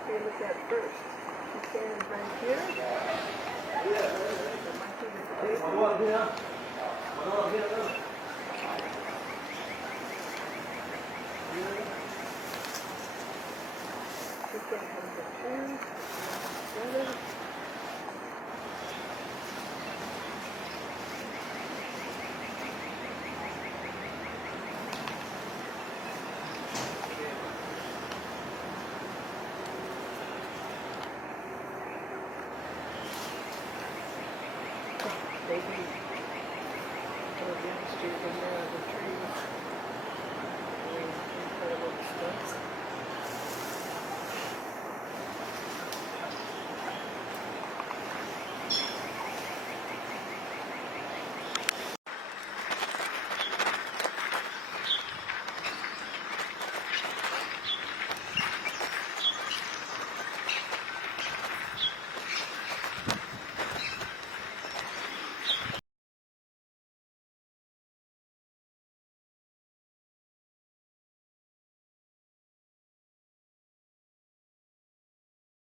monkey to look at first. She's standing right here. The monkey with the baby. She can hold the hands together. Baby, little youngsters in there in the trees. Incredible stunts.